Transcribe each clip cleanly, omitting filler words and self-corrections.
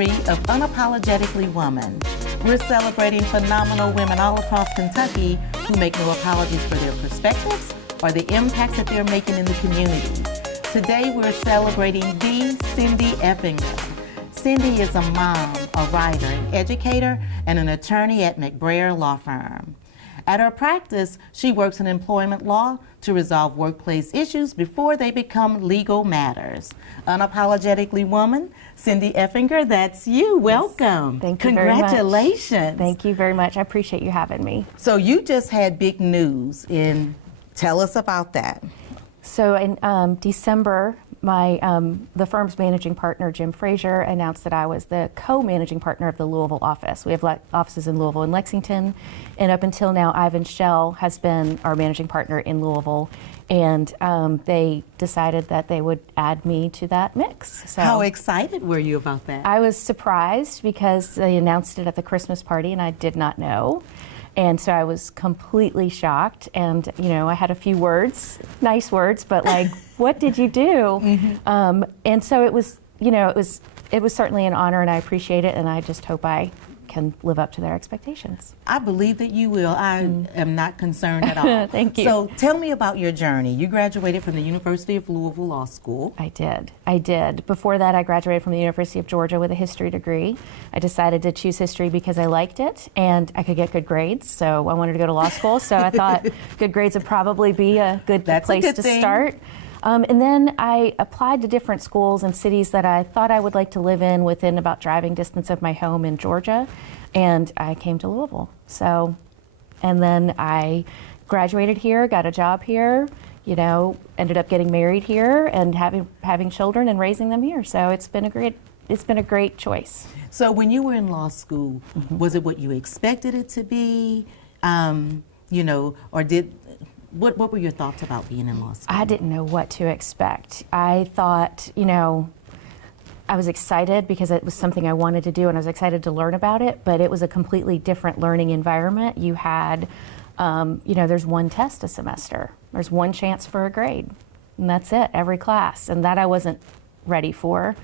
anniversary of Unapologetically Woman. We're celebrating phenomenal women all across Kentucky who make no apologies for their perspectives or the impacts that they're making in the community. Today we're celebrating the Cynthia Effinger. Cindy is a mom, a writer, an educator, and an attorney at McBrayer Law Firm. At her practice, she works in employment law to resolve workplace issues before they become legal matters. Unapologetically Woman, Cynthia Effinger, that's you. Welcome. Yes. Thank you very much. Congratulations. Thank you very much. I appreciate you having me. So you just had big news, tell us about that. So in December, the firm's managing partner, Jim Frazier, announced that I was the co-managing partner of the Louisville office. We have offices in Louisville and Lexington, and up until now, Ivan Schell has been our managing partner in Louisville, and they decided that they would add me to that mix. So how excited were you about that? I was surprised because they announced it at the Christmas party, and I did not know. And so I was completely shocked, and I had a few words, nice words, but like, what did you do? Mm-hmm. And so it was, it was certainly an honor, and I appreciate it, and I just hope I can live up to their expectations. I believe that you will. I am not concerned at all. Thank you. So tell me about your journey. You graduated from the University of Louisville Law School. I did. Before that, I graduated from the University of Georgia with a history degree. I decided to choose history because I liked it and I could get good grades, so I wanted to go to law school, so I thought good grades would probably be a good place to start. And then I applied to different schools and cities that I thought I would like to live in within about driving distance of my home in Georgia, and I came to Louisville. So, and then I graduated here, got a job here, ended up getting married here and having children and raising them here. So it's been a great choice. So when you were in law school, was it what you expected it to be, or what were your thoughts about being in law school? I didn't know what to expect. I thought, I was excited because it was something I wanted to do and I was excited to learn about it, but it was a completely different learning environment. You had, there's one test a semester. There's one chance for a grade, and that's it, every class, and that I wasn't ready for.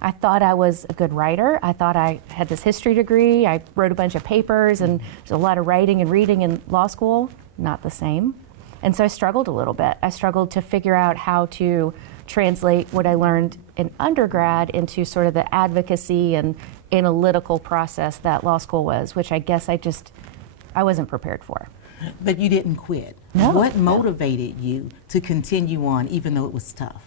I thought I was a good writer. I thought I had this history degree. I wrote a bunch of papers, and there's a lot of writing and reading in law school. Not the same. And so I struggled a little bit. I struggled to figure out how to translate what I learned in undergrad into sort of the advocacy and analytical process that law school was, which I guess I wasn't prepared for. But you didn't quit. No. What motivated you to continue on even though it was tough?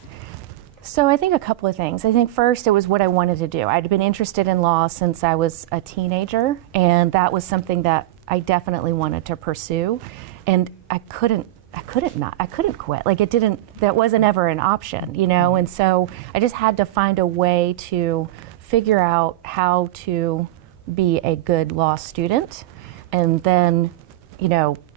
So I think a couple of things. I think first it was what I wanted to do. I'd been interested in law since I was a teenager, and that was something that I definitely wanted to pursue. And I couldn't quit. Like that wasn't ever an option, and so I just had to find a way to figure out how to be a good law student and then,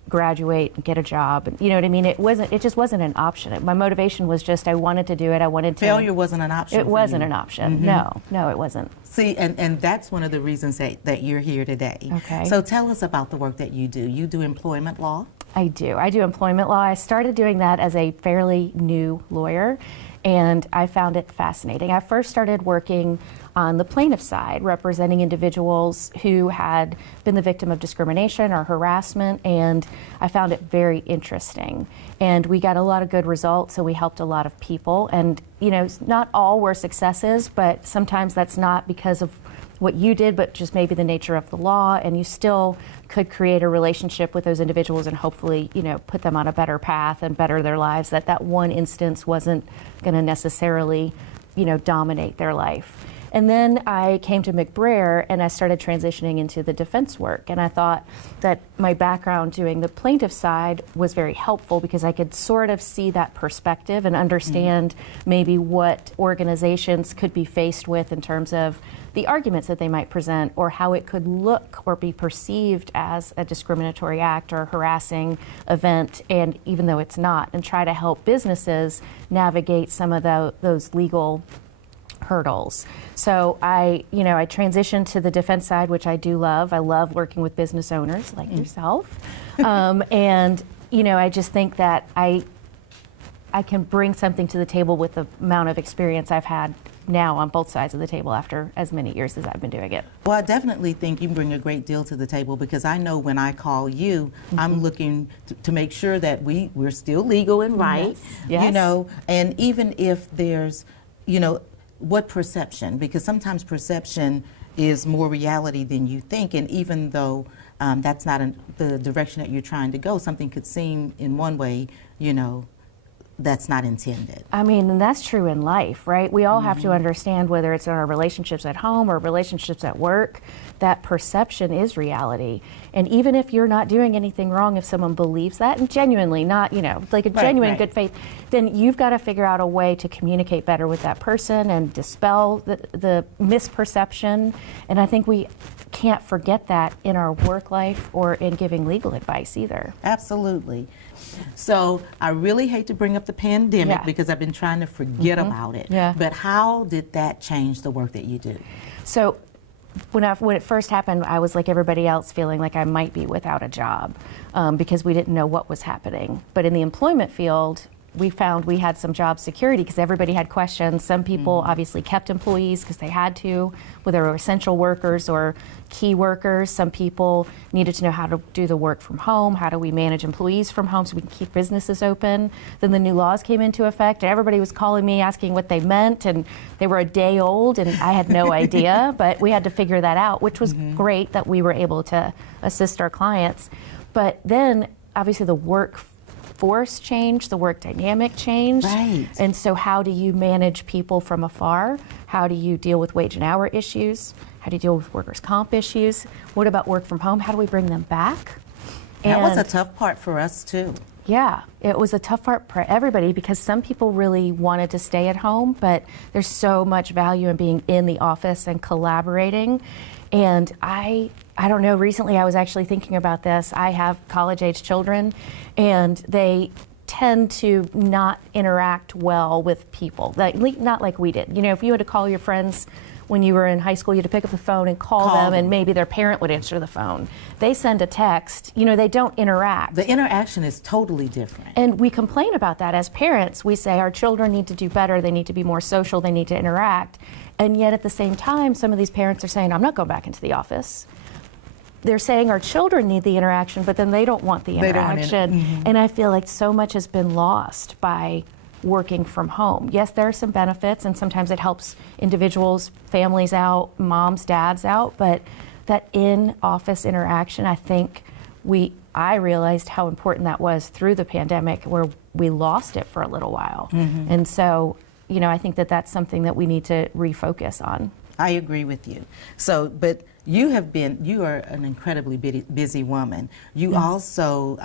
graduate and get a job. And, you know what I mean? It just wasn't an option. My motivation was just, I wanted to do it. Failure wasn't an option. It wasn't an option. Mm-hmm. No, it wasn't. See, and that's one of the reasons that you're here today. Okay. So tell us about the work that you do. You do employment law? I do employment law. I started doing that as a fairly new lawyer, and I found it fascinating. I first started working on the plaintiff side, representing individuals who had been the victim of discrimination or harassment, and I found it very interesting. And we got a lot of good results, so we helped a lot of people. And, not all were successes, but sometimes that's not because of what you did, but just maybe the nature of the law, and you still could create a relationship with those individuals and hopefully, put them on a better path and better their lives, that one instance wasn't going to necessarily, dominate their life. And then I came to McBrayer and I started transitioning into the defense work. And I thought that my background doing the plaintiff side was very helpful because I could sort of see that perspective and understand maybe what organizations could be faced with in terms of the arguments that they might present or how it could look or be perceived as a discriminatory act or harassing event, and even though it's not, and try to help businesses navigate some of those legal hurdles. So I transitioned to the defense side, which I do love. I love working with business owners like yourself. And, I just think that I can bring something to the table with the amount of experience I've had now on both sides of the table after as many years as I've been doing it. Well, I definitely think you bring a great deal to the table, because I know when I call you, I'm looking to make sure that we're still legal and right, Yes. you know, and even if there's, you know, what perception, because sometimes perception is more reality than you think, and even though that's not the direction that you're trying to go, something could seem in one way, you know, that's not intended. I mean, and that's true in life, right? We all have to understand, whether it's in our relationships at home or relationships at work, that perception is reality. And even if you're not doing anything wrong, if someone believes that, and genuinely, not, you know, like a genuine good faith, then you've got to figure out a way to communicate better with that person and dispel the misperception. And I think we can't forget that in our work life or in giving legal advice either. Absolutely. So I really hate to bring up the pandemic, Yeah. because I've been trying to forget about it. Yeah. But how did that change the work that you do? So when it first happened, I was like everybody else, feeling like I might be without a job because we didn't know what was happening. But in the employment field, we found we had some job security because everybody had questions. Some people obviously kept employees because they had to, whether they were essential workers or key workers. Some people needed to know how to do the work from home. How do we manage employees from home so we can keep businesses open? Then the new laws came into effect, and everybody was calling me asking what they meant, and they were a day old, and I had no idea, but we had to figure that out, which was great that we were able to assist our clients. But then obviously the workforce changed, the work dynamic changed. Right. And so how do you manage people from afar? How do you deal with wage and hour issues? How do you deal with workers' comp issues? What about work from home? How do we bring them back? That was a tough part for us too. Yeah, it was a tough part for everybody because some people really wanted to stay at home, but there's so much value in being in the office and collaborating. And I don't know, recently I was actually thinking about this. I have college-age children, and they tend to not interact well with people, not like we did. You know, if you had to call your friends when you were in high school, you had to pick up the phone and call them, and maybe their parent would answer the phone. They send a text, you know, they don't interact. The interaction is totally different. And we complain about that as parents. We say our children need to do better, they need to be more social, they need to interact. And yet at the same time, some of these parents are saying, I'm not going back into the office. They're saying our children need the interaction, but then they don't want the interaction. And I feel like so much has been lost by working from home. Yes, there are some benefits, and sometimes it helps individuals, families out, moms, dads out, but that in-office interaction, I think I realized how important that was through the pandemic, where we lost it for a little while. And so, you know, I think that that's something that we need to refocus on. I agree with you. So, but you are an incredibly busy woman. You also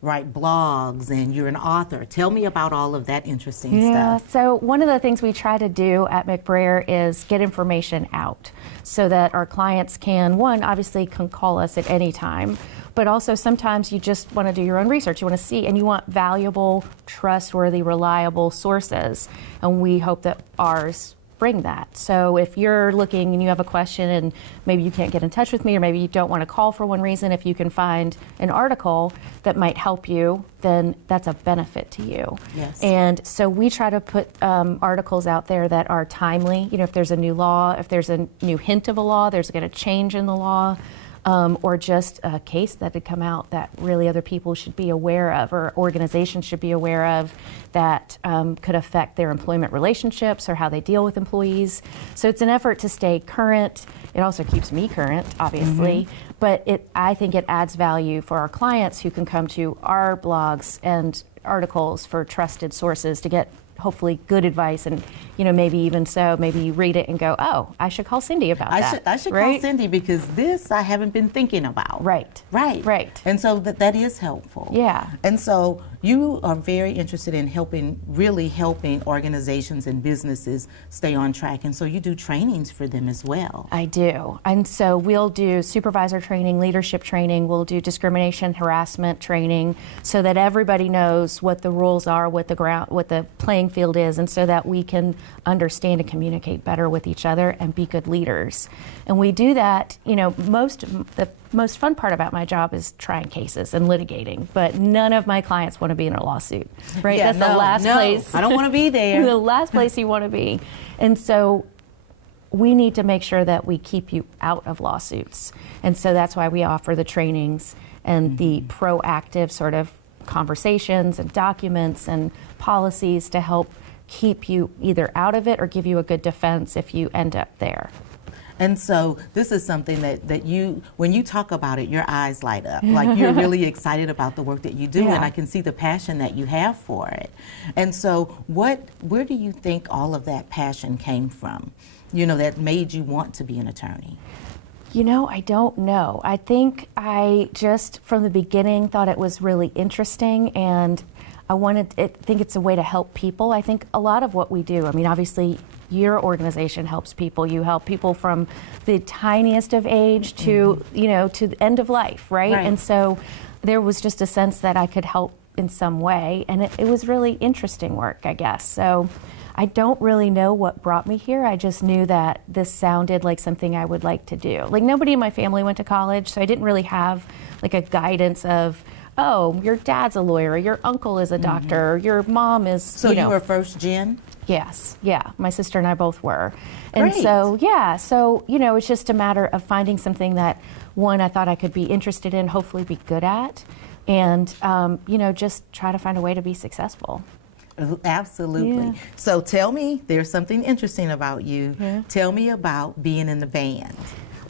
write blogs, and you're an author. Tell me about all of that interesting stuff. So one of the things we try to do at McBrayer is get information out so that our clients can, one, obviously can call us at any time, but also sometimes you just want to do your own research. You want to see, and you want valuable, trustworthy, reliable sources. And we hope that ours bring that. So if you're looking and you have a question and maybe you can't get in touch with me, or maybe you don't want to call for one reason, if you can find an article that might help you, then that's a benefit to you. Yes. And so we try to put articles out there that are timely. You know, if there's a new law, if there's a new hint of a law, there's going to change in the law, or just a case that had come out that really other people should be aware of, or organizations should be aware of, that could affect their employment relationships or how they deal with employees. So it's an effort to stay current. It also keeps me current, obviously, but I think it adds value for our clients who can come to our blogs and articles for trusted sources to get hopefully good advice, and you know, maybe even so, maybe you read it and go, oh, I should call Cindy about that. I should right? call Cindy, because this I haven't been thinking about. Right. And so that is helpful. Yeah. And so you are very interested in really helping organizations and businesses stay on track, and so you do trainings for them as well. I do. And so we'll do supervisor training, leadership training, we'll do discrimination, harassment training, so that everybody knows what the rules are, what the playing field is, and so that we can understand and communicate better with each other and be good leaders. And we do that, you know, most fun part about my job is trying cases and litigating, but none of my clients want to be in a lawsuit, right? Yeah, That's the last place. I don't want to be there. The last place you want to be. And so we need to make sure that we keep you out of lawsuits. And so that's why we offer the trainings and the proactive sort of conversations and documents and policies to help keep you either out of it or give you a good defense if you end up there. And so this is something that you, when you talk about it, your eyes light up. Like you're really excited about the work that you do, Yeah. and I can see the passion that you have for it. And so where do you think all of that passion came from, you know, that made you want to be an attorney? You know, I don't know. I think I just from the beginning thought it was really interesting, and I think it's a way to help people. I think a lot of what we do, I mean, obviously your organization helps people. You help people from the tiniest of age to, you know, to the end of life, right? And so there was just a sense that I could help in some way, and it was really interesting work, I guess. So I don't really know what brought me here. I just knew that this sounded like something I would like to do. Like nobody in my family went to college, so I didn't really have like a guidance of, oh, your dad's a lawyer, your uncle is a doctor, your mom is, So you were first gen? Yes, yeah, my sister and I both were. And Great. so, yeah, so, you know, it's just a matter of finding something that, one, I thought I could be interested in, hopefully be good at, and, you know, just try to find a way to be successful. Absolutely. Yeah. So tell me, there's something interesting about you. Yeah. Tell me about being in the band.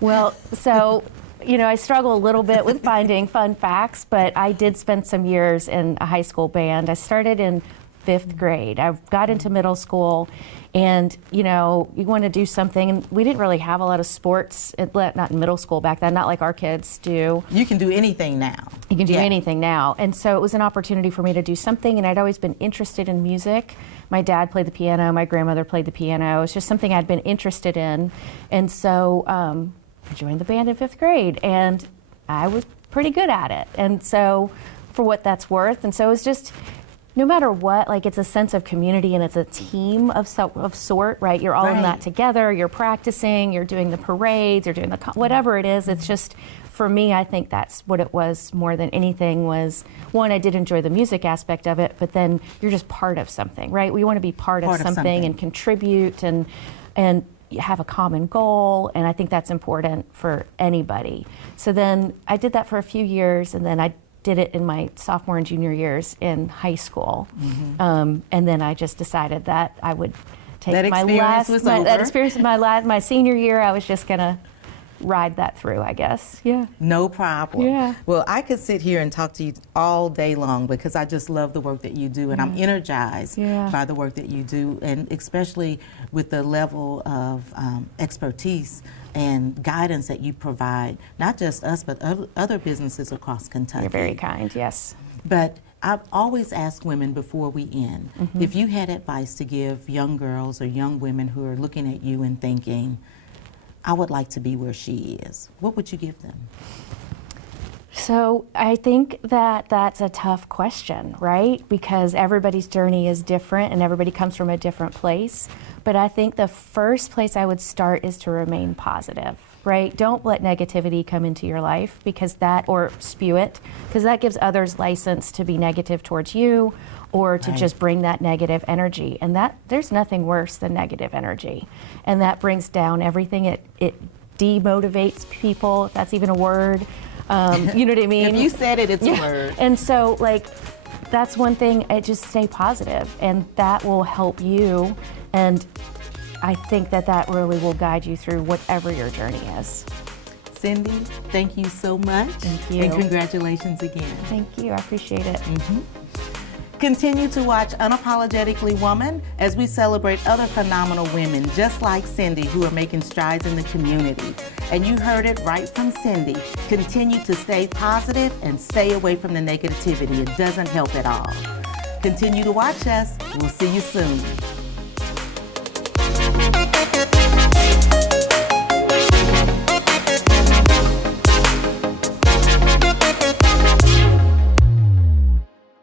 Well, so, you know, I struggle a little bit with finding fun facts, but I did spend some years in a high school band. I started in 5th grade. I got into middle school, and, you know, you want to do something, and we didn't really have a lot of sports, not in middle school back then, not like our kids do. You can do anything now. You can do anything now. And so it was an opportunity for me to do something, and I'd always been interested in music. My dad played the piano, my grandmother played the piano. It's just something I'd been interested in. And so I joined the band in 5th grade, and I was pretty good at it. And so for what that's worth, and so it was just, no matter what, like it's a sense of community and it's a team of sort, right? You're all in that together, you're practicing, you're doing the parades, you're doing the, whatever it is, it's just, for me, I think that's what it was more than anything was, one, I did enjoy the music aspect of it, but then you're just part of something, right? We want to be part of something and contribute and have a common goal, and I think that's important for anybody. So then I did that for a few years, and then I did it in my sophomore and junior years in high school. And then I just decided that I would take that experience my senior year, I was just gonna ride that through, I guess. Yeah. No problem. Yeah. Well, I could sit here and talk to you all day long because I just love the work that you do, and I'm energized by the work that you do, and especially with the level of expertise and guidance that you provide, not just us, but other businesses across Kentucky. You're very kind, yes. But I've always asked women before we end, if you had advice to give young girls or young women who are looking at you and thinking, I would like to be where she is, what would you give them? So I think that that's a tough question, right? Because everybody's journey is different and everybody comes from a different place. But I think the first place I would start is to remain positive, right? Don't let negativity come into your life because or spew it, because that gives others license to be negative towards you or to just bring that negative energy. And there's nothing worse than negative energy. And that brings down everything. It demotivates people, if that's even a word. You know what I mean? If you said it, it's a word. And so, like, that's one thing, just stay positive, and that will help you. And I think that really will guide you through whatever your journey is. Cindy, thank you so much. Thank you. And congratulations again. Thank you, I appreciate it. Continue to watch Unapologetically Woman as we celebrate other phenomenal women just like Cindy who are making strides in the community. And you heard it right from Cindy. Continue to stay positive and stay away from the negativity. It doesn't help at all. Continue to watch us. We'll see you soon.